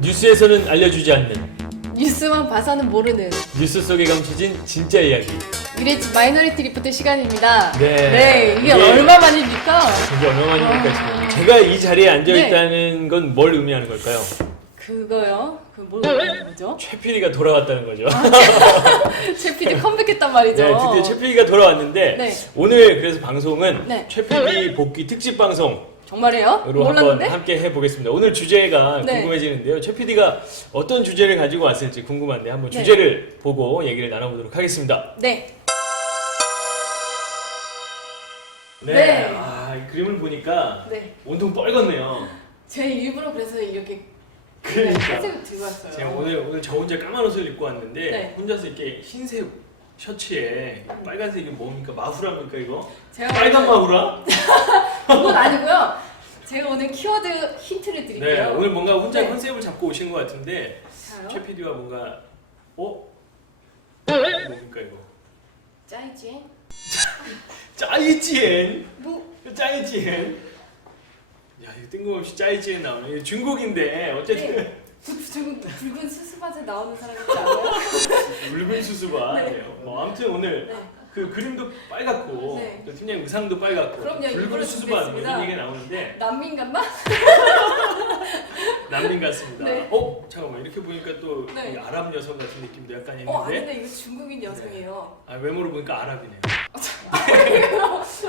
뉴스에서는 알려주지 않는 뉴스만 봐서는 모르는 뉴스 속에 감춰진 진짜 이야기. 미래집 마이너리티 리포트 시간입니다. 네. 이게 얼마만입니까? 이게 얼마만입니까 지금? 제가 이 자리에 앉아 있다는 건 뭘 의미하는 걸까요? 그거요? 뭘 의미하는 거죠? 최 PD가 돌아왔다는 거죠. 최 PD 컴백했단 말이죠. 네, 드디어 최 PD가 돌아왔는데 네. 오늘 그래서 방송은 네. 최 PD 복귀 특집 방송으로 정말이에요? 한번 몰랐는데? 함께 해보겠습니다. 오늘 주제가 네. 궁금해지는데요. 최 PD가 어떤 주제를 가지고 왔을지 궁금한데 한번 네. 주제를 보고 얘기를 나눠보도록 하겠습니다. 네. 네. 이 그림을 보니까 네. 온통 뻘겋네요. 제 일부러 그래서 이렇게 그러니까. 흰색을 들고 왔어요. 제가 오늘 저 혼자 까만 옷을 입고 왔는데 네. 혼자서 이렇게 흰색 셔츠에 빨간색이 뭡니까? 마후라입니까 이거? 제가 빨간 오늘- 마후라? 그건 아니고요. 제가 오늘 키워드 힌트를 드릴게요. 네, 오늘 뭔가 혼자 네. 컨셉을 잡고 오신 것 같은데 자요. 최 PD가 뭔가 뭡니까 이거? 짜이지? 짜이지엔? 뭐? 짜이지엔? 야 이거 뜬금없이 짜이지엔 나오네. 이거 중국인데 어쨌든 네. 붉은 수수밭에 나오는 사람 같지 않아요? 붉은 수수밭이에요. 뭐 아무튼 오늘 네. 그 그림도 빨갛고 네. 또 팀장 의상도 빨갛고 그럼요, 일부러 붉은 수수밭 뭐 준비했습니다. 이런 얘기가 나오는데 난민 같나? 난민 같습니다. 네. 잠깐만 이렇게 보니까 또 네. 이 아랍 여성 같은 느낌도 약간 있는데 아닌데 이거 중국인 여성이에요. 외모로 보니까 아랍이네요.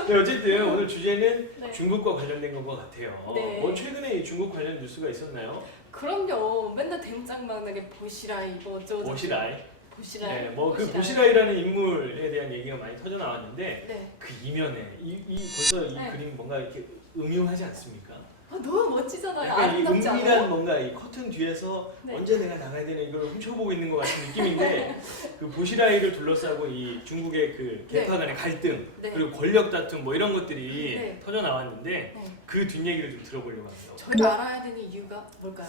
네, 어쨌든 오늘 주제는 네. 중국과 관련된 것 같아요. 네. 최근에 이 중국 관련 뉴스가 있었나요? 그럼요. 맨날 대문짝만하게 보시라이 뭐 어쩌고 보시라이. 보시라이. 네, 뭐 그 보시라이라는 인물에 대한 얘기가 많이 터져 나왔는데 네. 그 이면에 벌써 이 네. 그림 뭔가 이렇게 음흉하지 않습니까? 너무 멋지잖아요. 약간 이 아름답지 은밀한 않아요? 뭔가 이 커튼 뒤에서 네. 언제 내가 나가야 되나 이걸 훔쳐보고 있는 것 같은 느낌인데 그 보시라이를 둘러싸고 이 중국의 그 계파 간의 갈등 네. 그리고 권력 다툼 뭐 이런 것들이 네. 터져 나왔는데 네. 그 뒷얘기를 좀 들어보려고 합니다. 저희가 알아야 되는 이유가 뭘까요?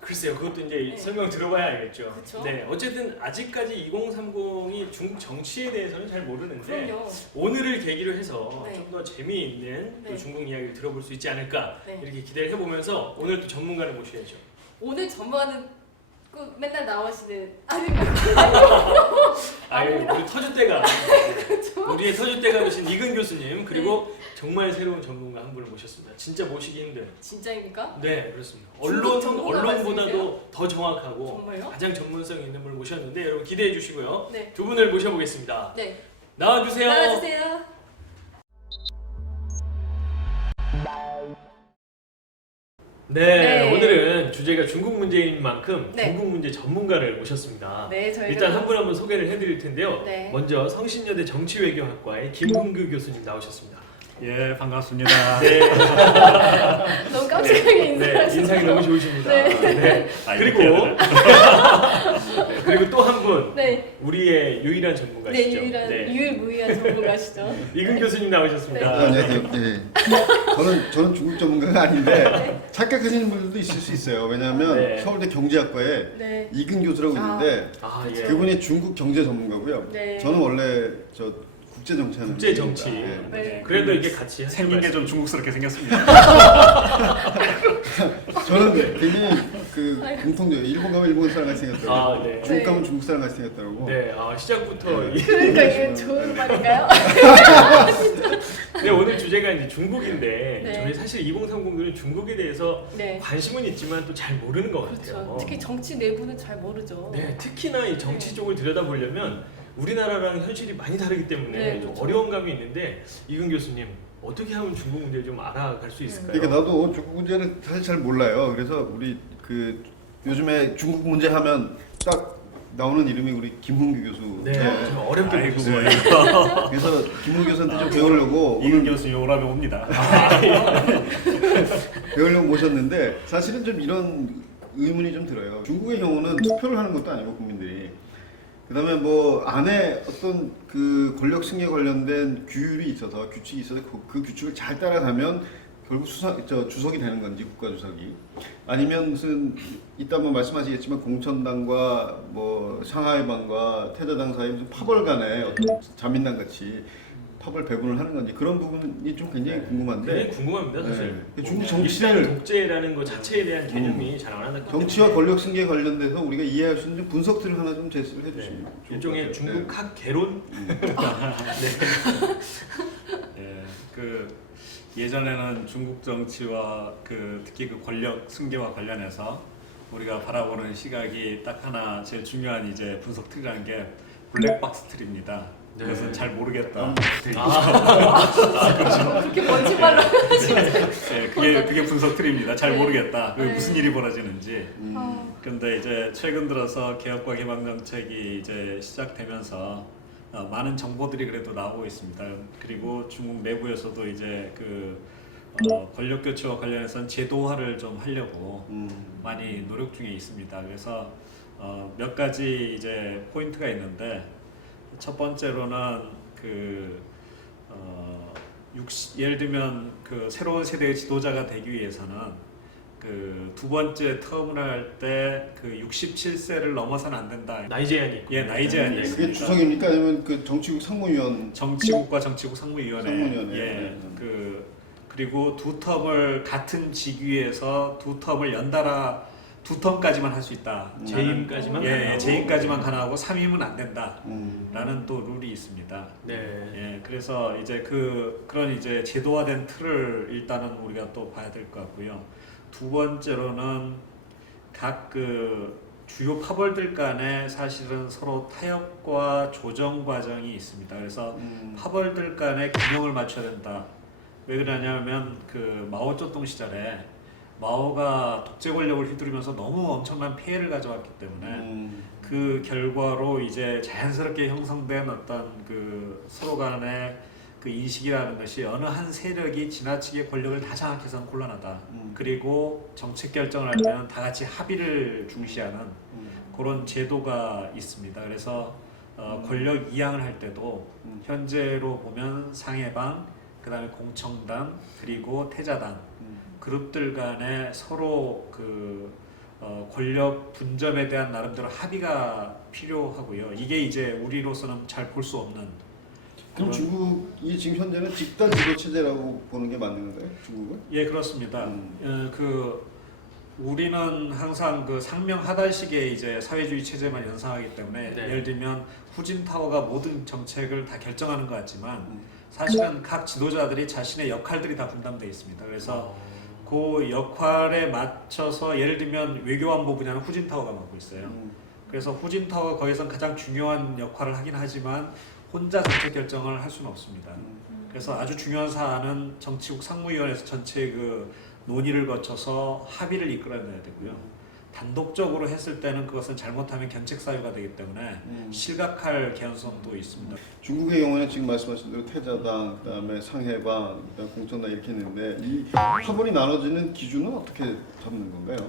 글쎄요, 그것도 이제 네. 설명 들어봐야 알겠죠. 그쵸? 네, 어쨌든 아직까지 2030이 중국 정치에 대해서는 잘 모르는데 그럼요. 오늘을 계기로 해서 네. 좀 더 재미있는 또 네. 중국 이야기를 들어볼 수 있지 않을까 네. 이렇게 기대를 해보면서 오늘 또 전문가를 모셔야죠. 오늘 전문가는 그 맨날 나오시는 우리 터줏대가 우리의 터줏대가 되신 이근 교수님 그리고 정말 새로운 전문가 한 분을 모셨습니다. 진짜 모시기 힘든. 진짜입니까? 네, 그렇습니다. 중국 전문가 언론보다도 더 정확하고 정말요? 가장 전문성 있는 분을 모셨는데 여러분 기대해 주시고요. 네. 두 분을 모셔보겠습니다. 네. 나와주세요. 나와주세요. 네, 네. 오늘은 주제가 중국 문제인 만큼 네. 중국 문제 전문가를 모셨습니다. 네, 저희가 일단 한 분 한 분 소개를 해드릴 텐데요. 네. 먼저 성신여대 정치외교학과의 김흥규 교수님 나오셨습니다. 예, 반갑습니다. 네, 너무 깜찍하게 네, 인사하셨어요. 인상이 너무 좋으십니다. 네. 네. 그리고 그리고 또 한 분 네. 우리의 유일한 전문가시죠. 네, 유일무이한 전문가시죠. 이근 교수님 나오셨습니다. 안녕하세요. 네. 저는 중국 전문가가 아닌데 착각하시는 분들도 있을 수 있어요. 왜냐하면 네. 서울대 경제학과에 네. 이근 교수라고 있는데 예. 그분이 중국 경제 전문가고요. 네. 저는 원래 국제 정치하는 국제 정치. 분입니다. 네. 네. 그래도 이게 같이 하신 생긴 게 말씀. 좀 중국스럽게 생겼습니다. 저는 굉장히 공통적이에요. 일본 가면 일본 사람 같이 생겼다고. 네. 중국 가면 중국 사람 같이 생겼다고. 네, 시작부터 네. 그러니까 이게 좋은 말인가요? 네, 오늘 주제가 이제 중국인데 네. 저희 사실 2030들은 중국에 대해서 네. 관심은 있지만 또 잘 모르는 것 그렇죠. 같아요. 특히 정치 내부는 잘 모르죠. 네, 특히나 이 정치 쪽을 들여다보려면 우리나라랑 현실이 많이 다르기 때문에 네, 좀 그렇죠. 어려운 감이 있는데 이근 교수님 어떻게 하면 중국 문제를 좀 알아갈 수 있을까요? 그러니까 나도 중국 문제는 사실 잘 몰라요. 그래서 우리 요즘에 중국 문제 하면 딱 나오는 이름이 우리 김흥규 교수. 네, 좀 어렵게 아이고, 보셨어요. 그래서 김흥규 교수한테 좀 배우려고 이근 교수 요라면 옵니다. 배우려고 모셨는데 사실은 좀 이런 의문이 좀 들어요. 중국의 경우는 투표를 하는 것도 아니고 국민들이 그다음에 뭐 안에 어떤 그 권력 승계에 관련된 규율이 있어서 규칙이 있어서 그 규칙을 잘 따라가면 결국 주석이 되는 건지 국가 주석이 아니면 무슨 이따 뭐 말씀하시겠지만 공천당과 뭐 상하이방과 태자당 사이 무슨 파벌 간의 어떤 자민당 같이 팝을 배분을 하는 건지 그런 부분이 좀 굉장히 궁금한데 굉장히 궁금합니다 사실. 네. 중국 일단 정치를 독재라는 것 자체에 대한 개념이 잘 안 와닿기 정치와 때문에 권력 승계에 관련돼서 우리가 이해할 수 있는 분석들을 하나 좀 제시를 해주시면 좋을 것 일종의 같아요. 중국학 개론. 예, 그 예전에는 중국 정치와 그 특히 그 권력 승계와 관련해서 우리가 바라보는 시각이 딱 하나 제일 중요한 이제 분석 틀이라는 게 블랙박스 틀입니다. 네. 그것은 잘 모르겠다. 그렇게 먼지 발로 예, 그게 분석 틀입니다. 잘 모르겠다. 그게 무슨 일이 벌어지는지. 그런데 이제 최근 들어서 개혁과 개방 정책이 이제 시작되면서 많은 정보들이 그래도 나오고 있습니다. 그리고 중국 내부에서도 이제 그 권력 교체와 관련해서는 제도화를 좀 하려고 많이 노력 중에 있습니다. 그래서 몇 가지 이제 포인트가 있는데 첫 번째로는 예를 들면 그 새로운 세대의 지도자가 되기 위해서는 그 두 번째 텀을 할 때 그 67세를 넘어서는 안 된다. 나이 제한이 있고. 예, 나이 제한이 그게 있습니다. 주석입니까 아니면 그 정치국 상무위원? 정치국과 정치국 상무위원회. 상무위원회. 예, 그리고 두 텀을 같은 직위에서 두 텀을 연달아 두 텀까지만 할 수 있다. 재임까지만 가능하고. 재임까지만 가능하고 3임은 안 된다라는 또 룰이 있습니다. 네. 예, 그래서 이제 그런 이제 제도화된 틀을 일단은 우리가 또 봐야 될 것 같고요. 두 번째로는 각 그 주요 파벌들 간에 사실은 서로 타협과 조정 과정이 있습니다. 그래서 파벌들 간에 균형을 맞춰야 된다. 왜 그러냐면 그 마오쩌둥 시절에 마오가 독재 권력을 휘두르면서 너무 엄청난 피해를 가져왔기 때문에 그 결과로 이제 자연스럽게 형성된 어떤 그 서로 간의 그 인식이라는 것이 어느 한 세력이 지나치게 권력을 다 장악해서는 곤란하다. 그리고 정책 결정을 할 때는 다 같이 합의를 중시하는 그런 제도가 있습니다. 그래서 권력 이양을 할 때도 현재로 보면 상해방, 그다음에 공청당, 그리고 태자당 그룹들 간에 서로 그 권력 분점에 대한 나름대로 합의가 필요하고요. 이게 이제 우리로서는 잘 볼 수 없는. 그럼 중국이 지금 현재는 집단 지도 체제라고 보는 게 맞는 건가요? 중국은? 예, 그렇습니다. 우리는 항상 그 상명하달식의 이제 사회주의 체제만 연상하기 때문에 네. 예를 들면 후진타오가 모든 정책을 다 결정하는 것 같지만 사실은 각 지도자들이 자신의 역할들이 다 분담되어 있습니다. 그래서 그 역할에 맞춰서 예를 들면 외교안보 분야는 후진타오가 맡고 있어요. 그래서 후진타오가 거기서 가장 중요한 역할을 하긴 하지만 혼자 정책 결정을 할 수는 없습니다. 그래서 아주 중요한 사안은 정치국 상무위원회에서 전체 그 논의를 거쳐서 합의를 이끌어내야 되고요. 단독적으로 했을 때는 그것은 잘못하면 견책 사유가 되기 때문에 실각할 개연성도 있습니다. 중국의 경우는 지금 말씀하신 대로 태자당, 그다음에 상해방, 그다음에 공청당 이렇게 있는데 이 파벌이 나눠지는 기준은 어떻게 잡는 건가요?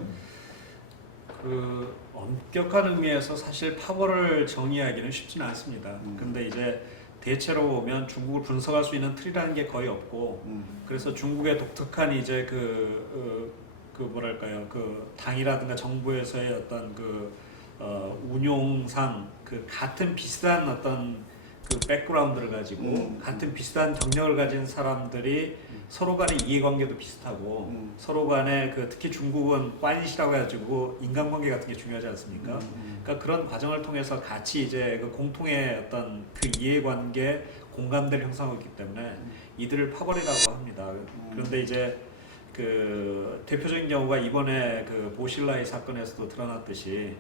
그 엄격한 의미에서 사실 파벌을 정의하기는 쉽지는 않습니다. 근데 이제 대체로 보면 중국을 분석할 수 있는 틀이라는 게 거의 없고 그래서 중국의 독특한 이제 그 뭐랄까요 그 당이라든가 정부에서의 어떤 그 운용상 그 같은 비슷한 어떤 그 백그라운드를 가지고 같은 비슷한 경력을 가진 사람들이 서로 간의 이해관계도 비슷하고 서로 간에 그 특히 중국은 관시라고 해가지고 인간관계 같은 게 중요하지 않습니까? 그러니까 그런 과정을 통해서 같이 이제 그 공통의 어떤 그 이해관계 공감대를 형성하고 있기 때문에 이들을 파벌이라고 합니다. 그런데 이제 그 대표적인 경우가 이번에 그 보실라이 사건에서도 드러났듯이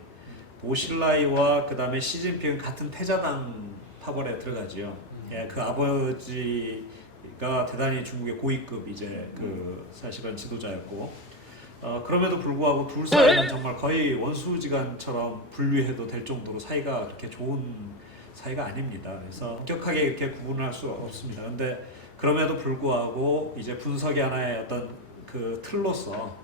보실라이와 그 다음에 시진핑은 같은 태자당 파벌에 들어가지요. 예, 그 아버지가 대단히 중국의 고위급 이제 그 사실은 지도자였고 그럼에도 불구하고 둘 사이는 정말 거의 원수지간처럼 분류해도 될 정도로 사이가 그렇게 좋은 사이가 아닙니다. 그래서 엄격하게 이렇게 구분을 할 수 없습니다. 그런데 그럼에도 불구하고 이제 분석의 하나의 어떤 그 틀로서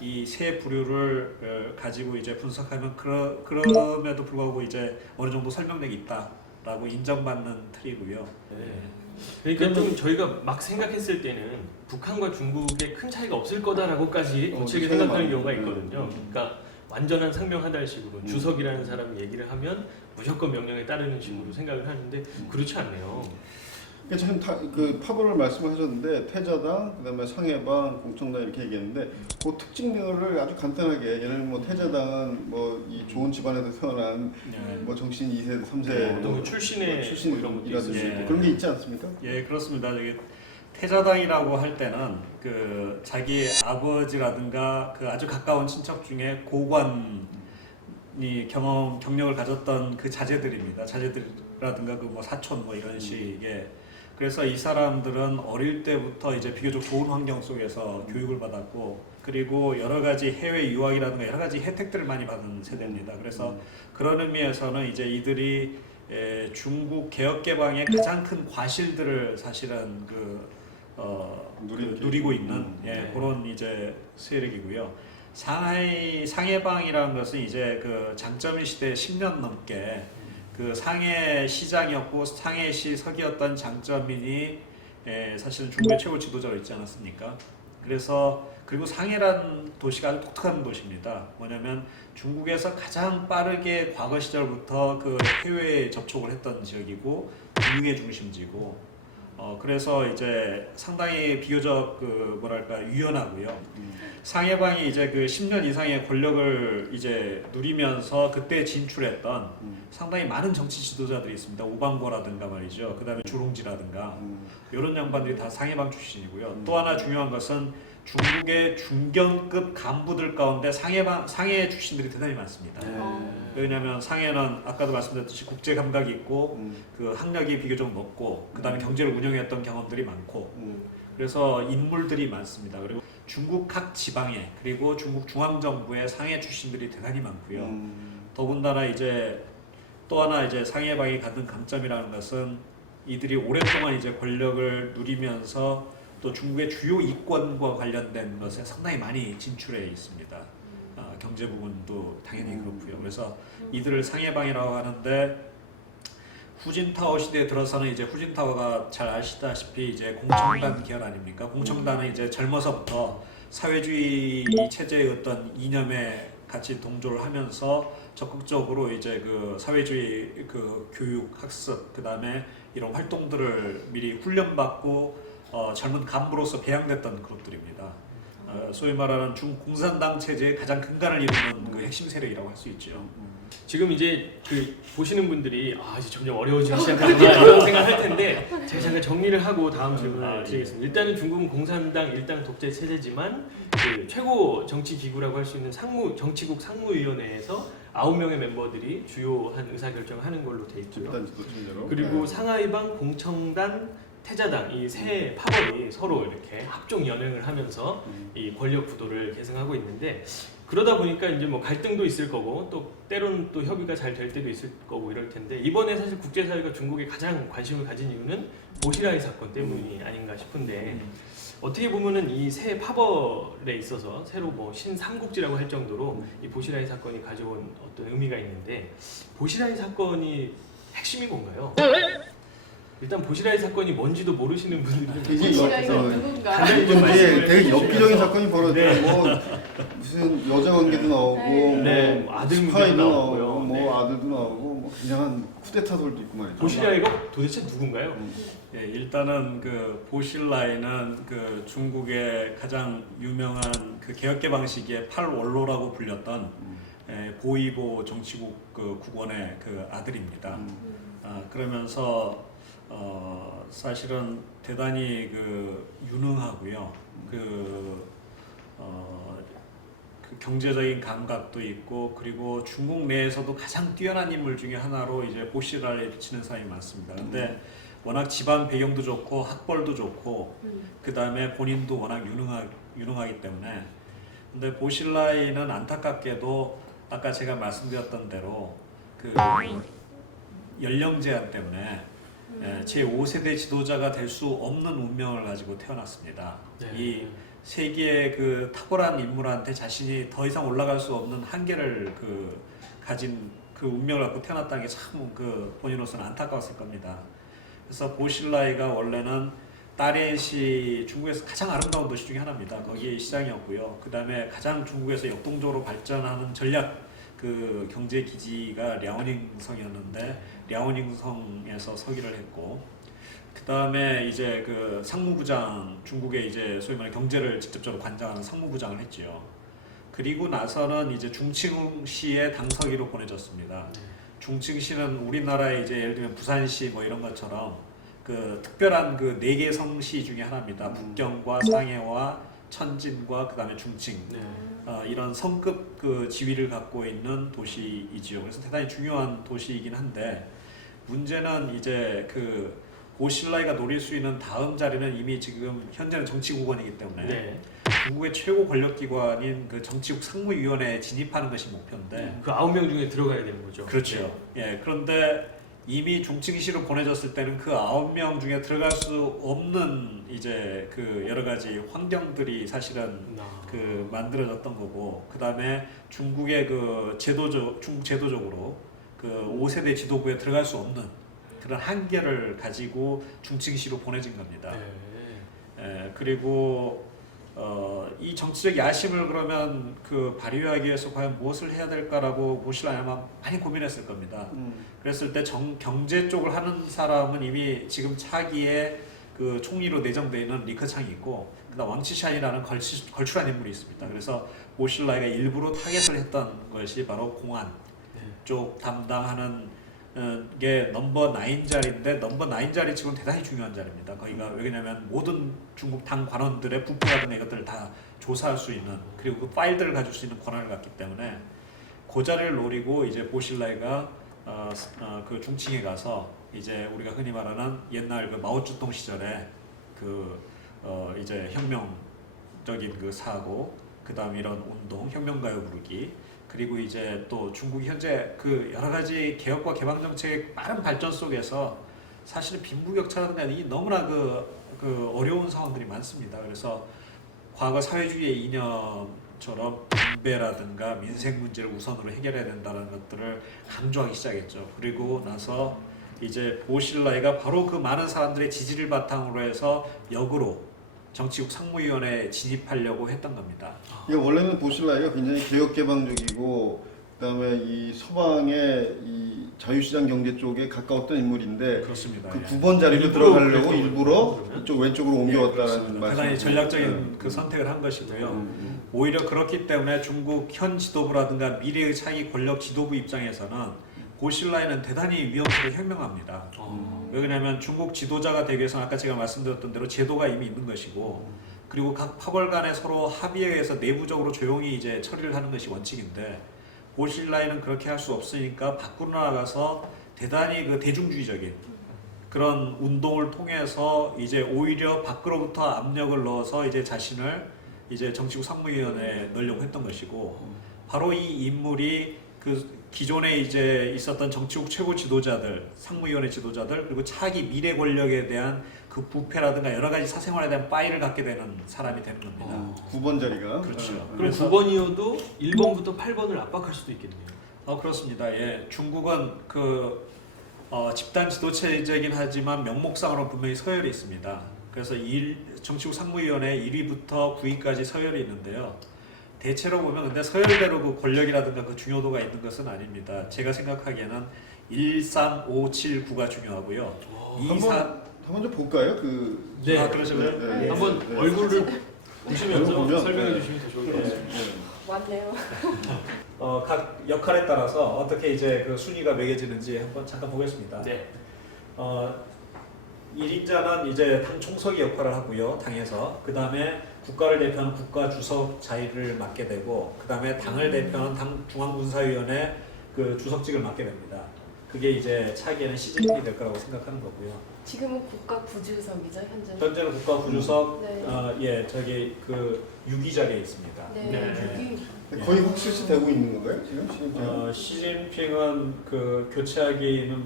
이 세 부류를 가지고 이제 분석하면 그럼에도 불구하고 이제 어느 정도 설명력이 있다라고 인정받는 틀이고요. 네. 그러니까 좀 저희가 막 생각했을 때는 북한과 중국에 큰 차이가 없을 거다라고까지 도책에 생각하는 경우가 있거든요. 그러니까 완전한 상명하달식으로 주석이라는 사람이 얘기를 하면 무조건 명령에 따르는 식으로 생각을 하는데 그렇지 않네요. 그러니까 지금 그 파벌을 말씀하셨는데 태자당, 그다음에 상해방, 공청당 이렇게 얘기했는데 그 특징들을 아주 간단하게 얘는 뭐 태자당은 뭐 이 좋은 집안에서 태어난 뭐 정신 2세, 3세 어떤 출신의 출신 뭐 이런 것도 있을 수 예. 있고 그런 게 있지 않습니까? 예, 그렇습니다. 저기 태자당이라고 할 때는 그 자기 아버지라든가 그 아주 가까운 친척 중에 고관이 경력을 가졌던 그 자제들입니다. 자제들이라든가 그 뭐 사촌 뭐 이런 식의. 그래서 이 사람들은 어릴 때부터 이제 비교적 좋은 환경 속에서 교육을 받았고, 그리고 여러 가지 해외 유학이라든가 여러 가지 혜택들을 많이 받은 세대입니다. 그래서 그런 의미에서는 이제 이들이 중국 개혁 개방의 가장 큰 과실들을 사실은 누리고 있는 네. 그런 이제 세력이고요. 상해방이라는 것은 이제 그 장점의 시대 10년 넘게 그 상해 시장이었고 상해시 석이었던 장점인이 사실은 중국의 최고 지도자가 있지 않았습니까? 그래서 그리고 상해라는 도시가 아주 독특한 도시입니다. 뭐냐면 중국에서 가장 빠르게 과거 시절부터 그 해외에 접촉을 했던 지역이고 금융의 중심지고 그래서 이제 상당히 비교적 그 뭐랄까 유연하고요. 상해방이 이제 그 10년 이상의 권력을 이제 누리면서 그때 진출했던 상당히 많은 정치 지도자들이 있습니다. 우방고라든가 말이죠. 그다음에 주롱지라든가 이런 양반들이 다 상해방 출신이고요. 또 하나 중요한 것은 중국의 중견급 간부들 가운데 상해 출신들이 대단히 많습니다. 왜냐하면 상해는 아까도 말씀드렸듯이 국제 감각이 있고 그 학력이 비교적 높고 그다음에 경제를 운영했던 경험들이 많고 그래서 인물들이 많습니다. 그리고 중국 각 지방에 그리고 중국 중앙정부의 상해 출신들이 대단히 많고요. 더군다나 이제 또 하나 이제 상해방이 갖는 강점이라는 것은 이들이 오랫동안 이제 권력을 누리면서 또 중국의 주요 이권과 관련된 것에 상당히 많이 진출해 있습니다. 경제 부분도 당연히 그렇고요. 그래서 이들을 상해방이라고 하는데 후진타오 시대에 들어서는 이제 후진타오가 잘 아시다시피 이제 공청단 계열 아닙니까? 공청단은 이제 젊어서부터 사회주의 체제의 어떤 이념에 같이 동조를 하면서 적극적으로 이제 그 사회주의 그 교육, 학습, 그 다음에 이런 활동들을 미리 훈련받고 젊은 간부로서 배양됐던 그룹들입니다. 소위 말하는 중공산당 체제의 가장 근간을 이루는 그 핵심 세력이라고 할 수 있죠. 지금 이제 그 보시는 분들이 이제 점점 어려워지기 시작하구나 이런 생각할 텐데 제가 잠깐 정리를 하고 다음 질문을 드리겠습니다. 일단은 중국은 공산당 일당 독재 체제지만 그 최고 정치 기구라고 할 수 있는 정치국 상무위원회에서 9명의 멤버들이 주요한 의사결정을 하는 걸로 돼 있고요. 그리고 상하이방, 공청단, 태자당 이 세 파벌이 서로 이렇게 합종 연행을 하면서 이 권력 구도를 계승하고 있는데 그러다 보니까 이제 뭐 갈등도 있을 거고 또 때로는 또 협의가 잘 될 때도 있을 거고 이럴 텐데 이번에 사실 국제사회가 중국에 가장 관심을 가진 이유는 보시라이 사건 때문이 아닌가 싶은데 어떻게 보면은 이 새 파벌에 있어서 새로 뭐 신삼국지라고 할 정도로 이 보시라이 사건이 가져온 어떤 의미가 있는데 보시라이 사건이 핵심이 뭔가요? 일단 보시라이 사건이 뭔지도 모르시는 분들이 되게 보시라이가 누군가? 간단히 좀 말씀을 되게 해주셔서. 엽기적인 사건이 벌어져요. 뭐 무슨 여자 관계도 나오고, 네, 뭐 아들 스파이도 문제도 나오고, 나오고요. 뭐 네. 아들도 나오고, 뭐 그냥 한 쿠데타돌도 있고 말이죠. 보시라이가 도대체 누군가요? 예, 일단은 그 보실라이는 그 중국의 가장 유명한 그 개혁개방 시기에 8원로라고 불렸던 보이보 정치국 그 국원의 그 아들입니다. 그러면서 사실은 대단히 그 유능하고요. 그 경제적인 감각도 있고 그리고 중국 내에서도 가장 뛰어난 인물 중에 하나로 이제 보시라이에 비치는 사람이 많습니다. 근데 워낙 집안 배경도 좋고 학벌도 좋고 그 다음에 본인도 워낙 유능하기 때문에 근데 보실라이는 안타깝게도 아까 제가 말씀드렸던 대로 그 연령 제한 때문에 제5세대 지도자가 될 수 없는 운명을 가지고 태어났습니다. 네. 이 세계의 그 탁월한 인물한테 자신이 더 이상 올라갈 수 없는 한계를 가진 그 운명을 갖고 태어났다는 게 참 그 본인으로서는 안타까웠을 겁니다. 그래서 보실라이가 원래는 다롄시 중국에서 가장 아름다운 도시 중에 하나입니다. 거기에 시장이었고요. 그 다음에 가장 중국에서 역동적으로 발전하는 전략 그 경제 기지가 랴오닝성이었는데 랴오닝성에서 서기를 했고 그다음에 이제 그 상무부장, 중국의 이제 소위 말해 경제를 직접적으로 관장하는 상무부장을 했지요. 그리고 나서는 이제 중칭시의 당서기로 보내졌습니다. 중칭시는 우리나라의 이제 예를 들면 부산시 뭐 이런 것처럼 그 특별한 그 4개 성시 중에 하나입니다. 북경과 상해와 천진과 그다음에 중칭. 네. 이런 성급 그 지위를 갖고 있는 도시이지요. 그래서 대단히 중요한 도시이긴 한데 문제는 이제 그 보실라이가 노릴 수 있는 다음 자리는 이미 지금 현재는 정치국원이기 때문에 네. 중국의 최고 권력기관인 그 정치국 상무위원회에 진입하는 것이 목표인데 그 9명 중에 들어가야 되는 거죠. 그렇죠. 예, 그런데 이미 중칭시로 보내졌을 때는 그 9명 중에 들어갈 수 없는 이제 그 여러 가지 환경들이 사실은 그 만들어졌던 거고, 그 다음에 중국의 그 중국 제도적으로 그 5세대 지도부에 들어갈 수 없는 그런 한계를 가지고 중칭시로 보내진 겁니다. 네. 그리고 이 정치적 야심을 그러면 그 발휘하기 위해서 과연 무엇을 해야 될까라고 보실라이 아마 많이 고민했을 겁니다. 그랬을 때 경제 쪽을 하는 사람은 이미 지금 차기에 그 총리로 내정되어 있는 리커창이 있고, 그다음 왕치샨이라는 걸출한 인물이 있습니다. 그래서 보실라이가 일부러 타겟을 했던 것이 바로 공안 쪽 담당하는 게 넘버 9 자리인데, 넘버 9 자리 치고는 대단히 중요한 자리입니다. 거기가 왜냐면 모든 중국 당 관원들의 부패 같은 이것들을 다 조사할 수 있는, 그리고 그 파일들을 가질 수 있는 권한을 갖기 때문에 그 자리를 노리고 이제 보실라이가 그 중칭에 가서 이제 우리가 흔히 말하는 옛날 그 마오쩌둥 시절에 그 이제 혁명적인 그 사고, 그다음 이런 운동, 혁명가요 부르기, 그리고 이제 또 중국이 현재 그 여러 가지 개혁과 개방 정책의 빠른 발전 속에서 사실은 빈부격차라든가 이 너무나 그 어려운 상황들이 많습니다. 그래서 과거 사회주의의 이념처럼 분배라든가 민생 문제를 우선으로 해결해야 된다는 것들을 강조하기 시작했죠. 그리고 나서 이제 보실라이가 바로 그 많은 사람들의 지지를 바탕으로 해서 역으로 정치국 상무위원회에 진입하려고 했던 겁니다. 이게 원래는 보실라이가 굉장히 개혁개방적이고 그다음에 이 서방의 이 자유시장 경제 쪽에 가까웠던 인물인데 그렇습니다. 그 예. 9번 자리로 일부러 들어가려고 그랬던 일부러 거죠, 이쪽 왼쪽으로 옮겨왔다는 말씀. 대단히 전략적인 그 선택을 한 것이고요. 오히려 그렇기 때문에 중국 현 지도부라든가 미래의 차기 권력 지도부 입장에서는 보실라이는 대단히 위험하고 현명합니다. 왜냐하면 중국 지도자가 되기 위해서는 아까 제가 말씀드렸던 대로 제도가 이미 있는 것이고, 그리고 각 파벌 간에 서로 합의에 의해서 내부적으로 조용히 이제 처리를 하는 것이 원칙인데, 보실라이는 그렇게 할 수 없으니까 밖으로 나가서 대단히 그 대중주의적인 그런 운동을 통해서 이제 오히려 밖으로부터 압력을 넣어서 이제 자신을 이제 정치국 상무위원회에 넣으려고 했던 것이고, 바로 이 인물이 그 기존에 이제 있었던 정치국 최고 지도자들, 상무위원회 지도자들, 그리고 차기 미래 권력에 대한 그 부패라든가 여러 가지 사생활에 대한 파일을 갖게 되는 사람이 되는 겁니다. 9번 자리가. 그렇죠. 그럼 그래서 9번이어도 1번부터 8번을 압박할 수도 있겠네요. 그렇습니다. 예, 중국은 그 집단 지도체제이긴 하지만 명목상으로 분명히 서열이 있습니다. 그래서 정치국 상무위원회 1위부터 9위까지 서열이 있는데요. 대체로 보면 근데 서열대로 그 권력이라든가 그 중요도가 있는 것은 아닙니다. 제가 생각하기에는 1, 3, 5, 7, 9가 중요하고요. 2, 4 한번 좀 볼까요? 그 네. 그러시고요. 한번 얼굴을 보시면서 보면, 설명해 네. 주시면 더 좋을 것 같습니다. 왔네요. 각 역할에 따라서 어떻게 이제 그 순위가 매겨지는지 한번 잠깐 보겠습니다. 네. 1인자는 이제 당 총석이 역할을 하고요, 당에서. 그 다음에 국가를 대표하는 국가 주석 자리를 맡게 되고, 그 다음에 당을 대표하는 당 중앙군사위원회 그 주석직을 맡게 됩니다. 그게 이제 차기에는 시진핑이 될 거라고 생각하는 거고요. 지금은 국가 부주석이죠, 현재. 현재는 국가 부주석, 네. 저기 그 6위 자리에 있습니다. 네. 네. 여기 거의 흑실시되고 있는 건가요 지금? 시진핑은 그 교체하기는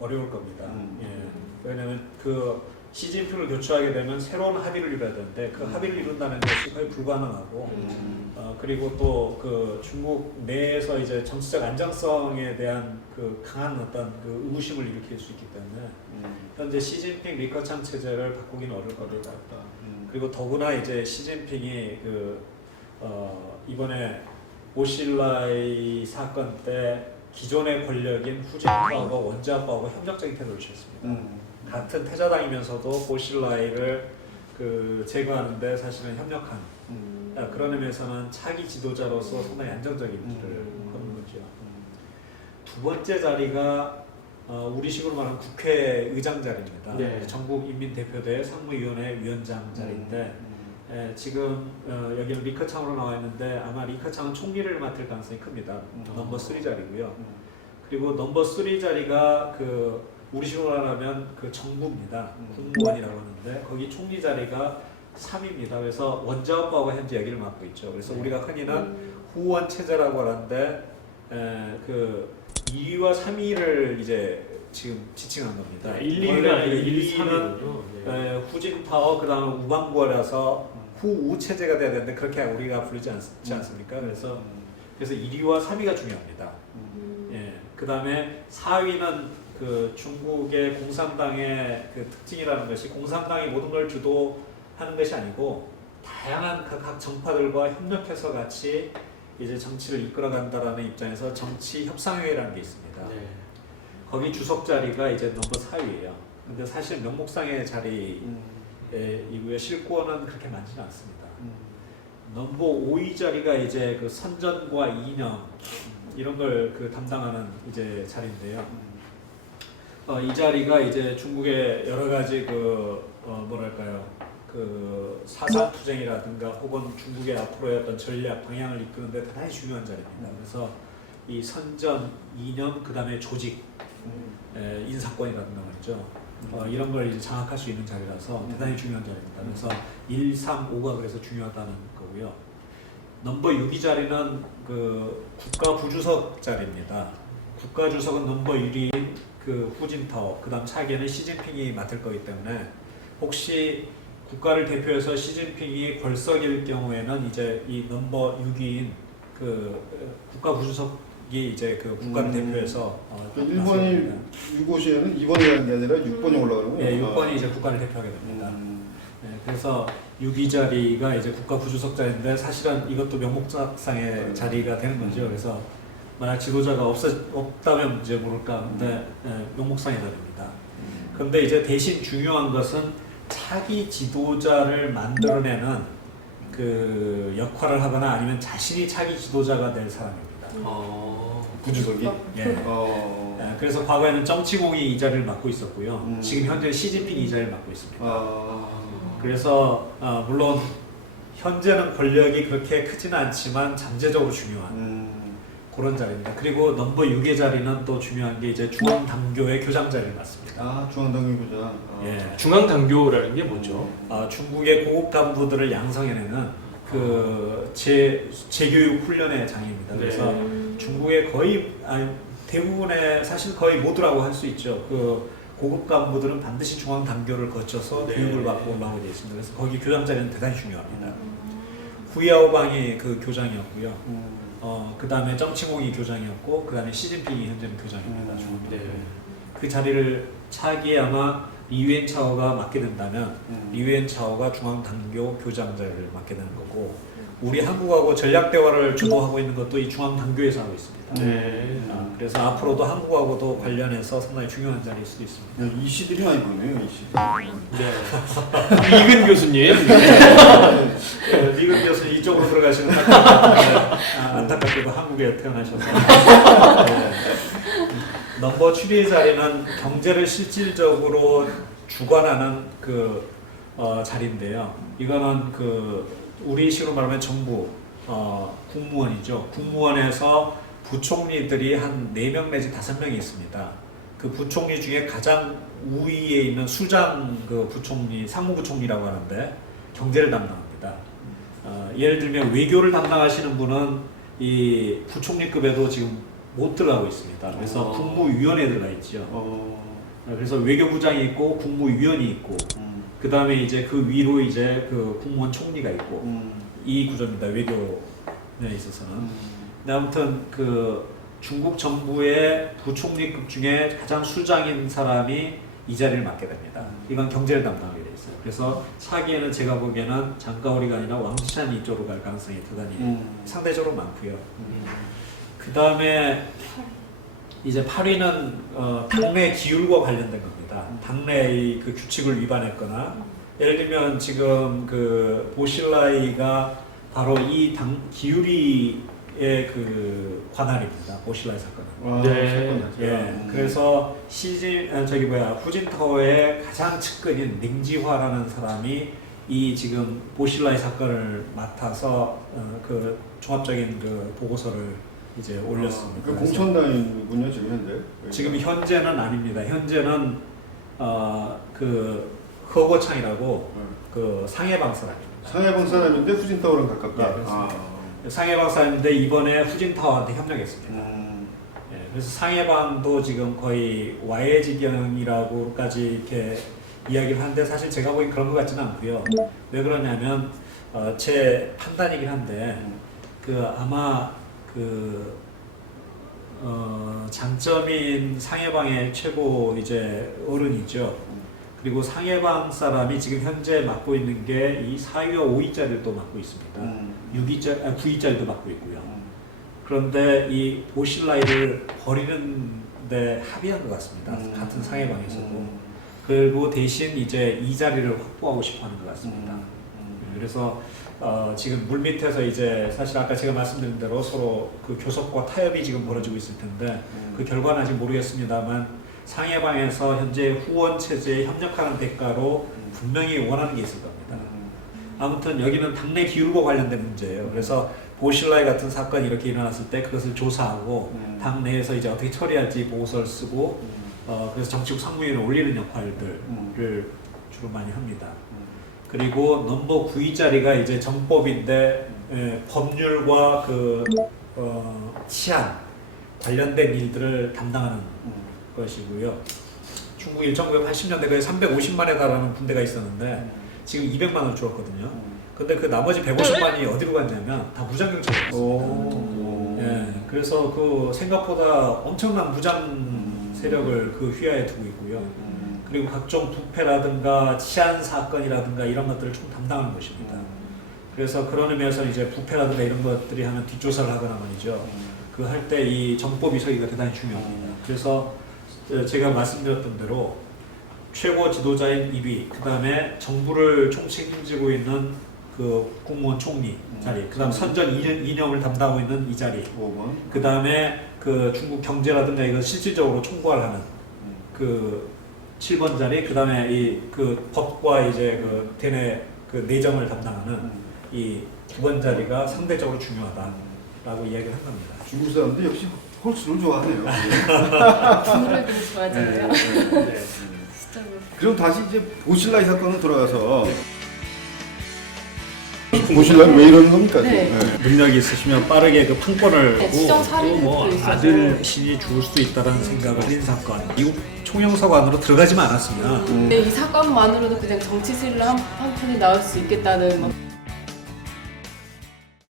어려울 겁니다. 왜냐하면 그 시진핑을 교체하게 되면 새로운 합의를 이뤄야 되는데 그 합의를 이룬다는 것이 거의 불가능하고, 그리고 또 그 중국 내에서 이제 정치적 안정성에 대한 그 강한 어떤 그 의구심을 일으킬 수 있기 때문에 현재 시진핑 리커창 체제를 바꾸기는 어려울 겁니다. 그리고 더구나 이제 시진핑이 이번에 보실라이 사건 때 기존의 권력인 후진파하고 원자파하고 협력적인 태도를 취했습니다. 같은 태자당이면서도 보실라이를 제거하는데 사실은 협력한 그런 의미에서는 차기 지도자로서 상당히 안정적인 길을 걷는 거죠. 두 번째 자리가 우리식으로 말하면 국회의장 자리입니다. 네. 전국인민대표대 상무위원회 위원장 자리인데 지금 여기는 리커창으로 나와 있는데 아마 리커창은 총리를 맡을 가능성이 큽니다. 넘버 3 자리고요. 그리고 넘버 3 자리가 우리식으로 말하면 정부입니다. 국무원이라고 하는데 거기 총리 자리가 3위입니다. 그래서 원자업부하고 현재 여기를 맡고 있죠. 그래서 우리가 흔히는 후원 체제라고 하는데 2위와 3위를 이제 지금 지칭한 겁니다. 1, 2위가 아니고 1, 1위는 3위군요. 후진타워 그다음에 우방구라서 후우 체제가 돼야 되는데 그렇게 우리가 부르지 않습니까? 그래서 1위와 3위가 중요합니다. 예. 그다음에 4위는 중국의 공산당의 특징이라는 것이 공산당이 모든 걸 주도하는 것이 아니고 다양한 각 정파들과 협력해서 같이 이제 정치를 이끌어간다라는 입장에서 정치 협상회라는 게 있습니다. 네. 거기 주석 자리가 이제 넘버 4위예요. 근데 사실 명목상의 자리이고요. 실권은 그렇게 많지는 않습니다. 넘버 5위 자리가 이제 선전과 이념 이런 걸 담당하는 이제 자리인데요. 이 자리가 이제 중국의 여러 가지 사상 투쟁이라든가 혹은 중국의 앞으로의 어떤 전략 방향을 이끄는데 대단히 중요한 자리입니다. 그래서 이 선전, 이념, 그다음에 조직, 인사권이라든가 말이죠. 이런 걸 이제 장악할 수 있는 자리라서 대단히 중요한 자리입니다. 그래서 1, 3, 5가 그래서 중요하다는 거고요. 넘버 6위 자리는 국가 부주석 자리입니다. 국가 주석은 넘버 1위인 후진타오, 그다음 차기에는 시진핑이 맡을 거기 때문에 혹시 국가를 대표해서 시진핑이 벌썩일 경우에는 이제 이 넘버 6위인 국가 부주석이 이제 국가를 대표해서 1번이 6호시에는 2번이 가는 게 아니라 6번이 올라가는 거예요? 네, 6번이 이제 국가를 대표하게 됩니다. 네, 그래서 6위 자리가 이제 국가 부주석 자리인데 사실은 이것도 명목상의 자리가 되는 거죠. 그래서 만약 지도자가 없다면 이제 모를까 근데 명목상의 자리입니다. 그런데 이제 대신 중요한 것은 차기 지도자를 만들어내는 역할을 하거나 아니면 자신이 차기 지도자가 될 사람입니다. 부주석이? 예. 그래서 과거에는 정치공이 이 자리를 맡고 있었고요. 지금 현재 시진핑이 이 자리를 맡고 있습니다. 그래서 물론 현재는 권력이 그렇게 크지는 않지만 잠재적으로 중요한 그런 자리입니다. 그리고 넘버 6의 자리는 또 중요한 게 이제 중앙당교의 교장 자리를 맡습니다. 중앙당교 교장. 예. 중앙당교라는 게 뭐죠? 중국의 고급 간부들을 양성해내는 재교육 훈련의 장입니다. 그래서 중국의 거의 대부분의 사실 거의 모두라고 할 수 있죠. 고급 간부들은 반드시 중앙당교를 거쳐서 교육을 받고 올라오게 되어 있습니다. 그래서 거기 교장 자리는 대단히 중요합니다. 후야오방이 교장이었고요. 그 다음에 정치공이 교장이었고 그 다음에 시진핑이 현재는 교장입니다. 그 자리를 차기에 아마 리웬차오가 맡게 된다면 리웬차오가 중앙당교 교장 자리를 맡게 되는 거고 우리 한국하고 전략대화를 주도하고 있는 것도 이 중앙당교에서 하고 있습니다. 그래서 앞으로도 한국하고도 관련해서 상당히 중요한 자리일 수도 있습니다. 이씨들이 많이 보이네요. 이씨. 이근 교수님. 미국 교수는 이쪽으로 들어가시는 안타깝게도 한국에 태어나셔서 넘버 7위 자리는 경제를 실질적으로 주관하는 자리인데요. 이거는 우리식으로 말하면 정부 국무원이죠. 국무원에서 부총리들이 한 4명 내지 5명이 있습니다. 그 부총리 중에 가장 우위에 있는 수장 부총리, 상무부총리라고 하는데 경제를 담당합니다. 예를 들면 외교를 담당하시는 분은 이 부총리급에도 지금 못 들어가고 있습니다. 그래서 국무위원회에 들어가 있죠. 그래서 외교부장이 있고 국무위원이 있고 그 다음에 이제 그 위로 이제 국무원 총리가 있고 이 구조입니다. 외교에 있어서는. 근데 아무튼 중국 정부의 부총리급 중에 가장 수장인 사람이 이 자리를 맡게 됩니다. 이건 경제를 담당하게 돼 있어요. 그래서 차기에는 제가 보기에는 장가오리가 아니라 왕지찬이 이쪽으로 갈 가능성이 대단히 상대적으로 많고요. 그 다음에 이제 8위는 당내 기울과 관련된 겁니다. 있습니다. 당내의 그 규칙을 위반했거나 예를 들면 지금 그 보실라이가 바로 이 기우리의 그 관할입니다. 보실라이 사건은. 네. 예, 그래서 후진타워의 가장 측근인 닝지화라는 사람이 이 지금 보실라이 사건을 맡아서 그 종합적인 그 보고서를 이제 올렸습니다. 그 공천당이군요 지금 현재. 지금 현재는 아닙니다. 현재는 그 허거창이라고 그 상해방 사람입니다. 상해방 사람인데 후진타워랑 가깝다. 네, 그렇습니다. 상해방 사람인데 이번에 후진타워한테 협력했습니다. 예, 그래서 상해방도 지금 거의 와해 지경이라고까지 이렇게 이야기를 하는데 사실 제가 보기엔 그런 것 같지는 않고요. 왜 그러냐면 제 판단이긴 한데 그 아마 그 장점인 상해방의 최고 이제 어른이죠. 그리고 상해방 사람이 지금 현재 맡고 있는 게 이 4위와 5위짜리를 또 맡고 있습니다. 9위짜리도 맡고 있고요. 그런데 이 보실라이를 버리는데 합의한 것 같습니다. 같은 상해방에서도. 그리고 대신 이제 이 자리를 확보하고 싶어하는 것 같습니다. 그래서 지금 물 밑에서 이제 사실 아까 제가 말씀드린 대로 서로 그 교섭과 타협이 지금 벌어지고 있을 텐데 그 결과는 아직 모르겠습니다만 상해방에서 현재 후원 체제에 협력하는 대가로 분명히 원하는 게 있을 겁니다. 아무튼 여기는 당내 기울과 관련된 문제예요. 그래서 보실라이 같은 사건이 이렇게 일어났을 때 그것을 조사하고 당내에서 이제 어떻게 처리할지 보고서를 쓰고 그래서 정치국 상무위원회 올리는 역할들을 주로 많이 합니다. 그리고 넘버 9위 자리가 이제 정법인데 법률과 그 치안 관련된 일들을 담당하는 것이고요. 중국이 1980년대에 350만에 달하는 군대가 있었는데 지금 200만 원을 줄었거든요. 근데 그 나머지 150만이 어디로 갔냐면 다 무장경찰이었어요. 예, 그래서 그 생각보다 엄청난 무장 세력을 그 휘하에 두고 있고요. 그리고 각종 부패라든가 치안 사건이라든가 이런 것들을 좀 담당하는 것입니다. 그래서 그런 의미에서 이제 부패라든가 이런 것들이 하면 뒷조사를 하거나 말이죠. 그 할 때 이 정법이 서기가 대단히 중요합니다. 그래서 제가 말씀드렸던 대로 최고 지도자인 1위, 그 다음에 정부를 총책임지고 있는 그 국무원 총리 자리, 그 다음 선전 이념을 담당하고 있는 이 자리, 5번. 그 다음에 그 중국 경제라든가 이걸 실질적으로 총괄하는 그 7번 자리, 그 다음에 이 그 법과 이제 그 대내 그 내정을 담당하는 이 9번 자리가 상대적으로 중요하다라고 이야기를 한 겁니다. 중국 사람들 역시 홀수를 좋아하네요. 부모를 되게 좋아하잖아요. 네. 진짜로. 그럼 다시 이제 보실라이 사건으로 돌아가서 보실라이 왜 이러는 겁니까? 네. 능력이 있으시면 빠르게 그 판권을 네, 지정 또 살인도 뭐 있어서. 아들신이 죽을 수도 있다는 생각을 한 사건. 미국 총영석 안으로 들어가지만 않았습니다. 근데 이 사건만으로도 그냥 정치 스릴러 한 편이 나올 수 있겠다는 막